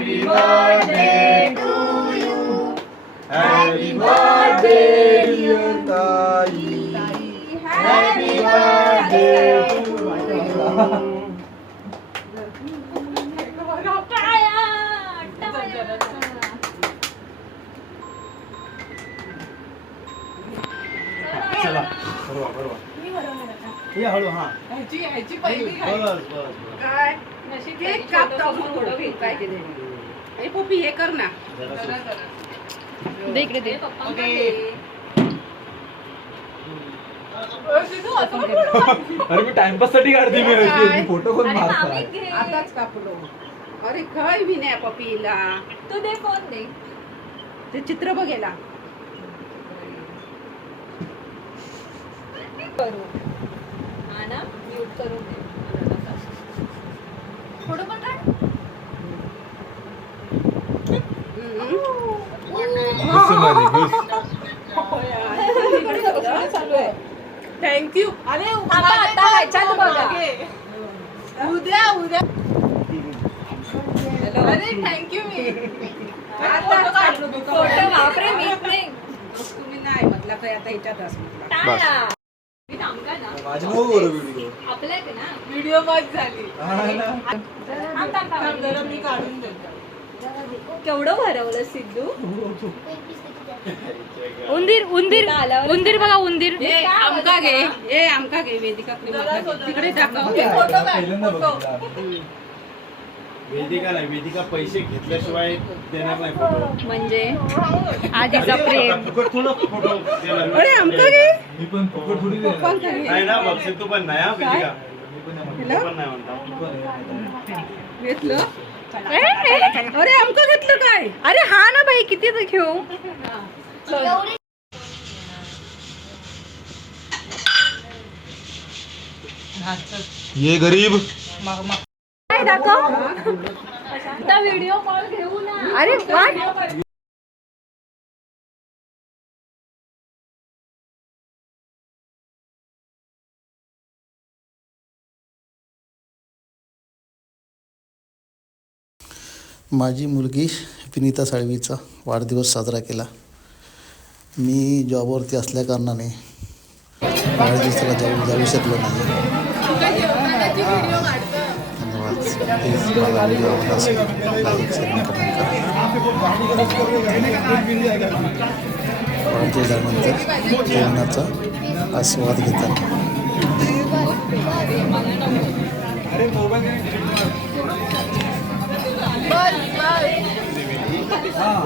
Happy birthday to you. Happy birthday dear ताई. Happy birthday to you. चला बरोबर बरोबर ये हळू हा ह्याची ह्याची पहिली बस. बस बस काय केक कापतो मग थोडं पुढं काय केलं हे पप्पी हे कर ना. दे इकडे दे. अरे मी टाइमपाससाठी काढते मी? फोटो कोण घे. आताच कापलो. अरे काय बी नाही पप्पीला? तू दे फोन दे. ते चित्र बघेला करू हा ना म्यूट करून दे फोटो पण काढ बघा, चालू आहे. थँक्यू अरे आता- आता ह्याच्यात बघा. उद्या उद्या. अरे थँक्यू मी. आता. फोटो बापरे मी नाही. तुम्ही नाही म्हटलं काय आता करू व्हिडिओ आपल्या व्हिडिओ बस झाली. मी काढून देतो. केवढं भरवलं सिद्धू? उंदीर उंदीर उंदीर बघा उंदीर. ए आमका घे. ए आमका घे वेदिका. तिकडे टाका फोटो काढ, पहिल्यांदा फोटो. बघितला वेदिका नाही वेदिका पैसे घेतल्याशिवाय देणार नाही फोटो. म्हणजे? आधीचा प्रेम. फुकट थोडं फोटो देणार. अरे, आमका घे. मी पण फुकट थोडी. नाही ना तू पण नाही हा वेदिका. मी पण नाही म्हणतो. घेतलं? अरे आमका घेतलं काय? अरे हा ना बाई किती घेऊ. ये गरीब. काय दाखव? व्हिडिओ कॉल घेऊ ना. अरे माझी मुलगी विनीता साळवीचा वाढदिवस साजरा केला. मी जॉबवरती असल्याकारणाने वाढदिवसाला जाऊ जाऊ शकलो नाही धन्यवाद. प्लीज मला व्हिडिओ आवडला असेल लाईक शेअर कमेंट करा. वाढदिवसानंतर जेवणाचा आस्वाद घेतात. 아.